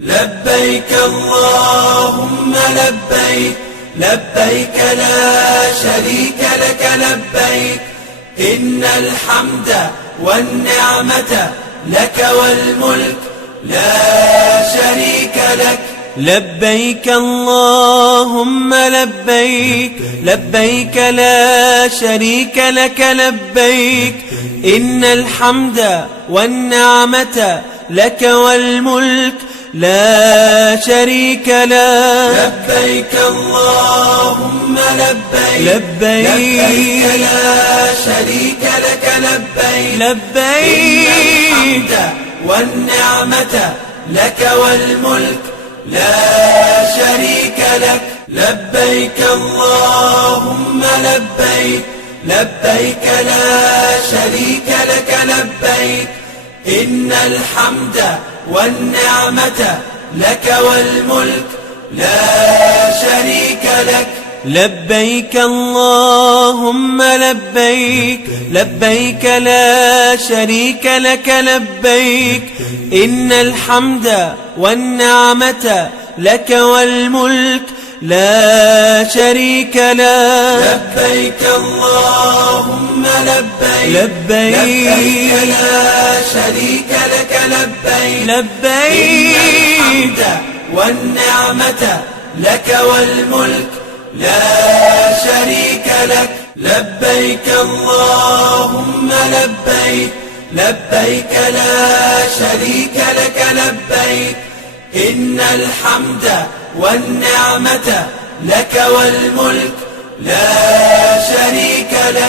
لبيك اللهم لبيك، لبيك لا شريك لك لبيك، إن الحمد والنعمة لك والملك لا شريك لك. لبيك اللهم لبيك، لبيك لا شريك لك لبيك، إن الحمد والنعمة لك والملك لا شريك لك. لبيك اللهم لبيك، لبيك لا شريك لك لبيك، لبيك إن الحمد والنعمة لك والملك لا شريك لك. لبيك اللهم لبيك، لبيك لا شريك لك لبيك، إن الحمد والنعمة لك والملك لا شريك لك. لبيك اللهم لبيك، لبيك لا شريك لك لبيك، إن الحمد والنعمة لك والملك لا شريك لك. لبيك اللهم لبيك، لبيك لا شريك لك لبيك، لبيك إن الحمد والنعمة لك والملك لا شريك لك. لبيك اللهم لبيك، لبيك لا شريك لك لبيك، إن الحمد والنعمة لك والملك لا شريك لك.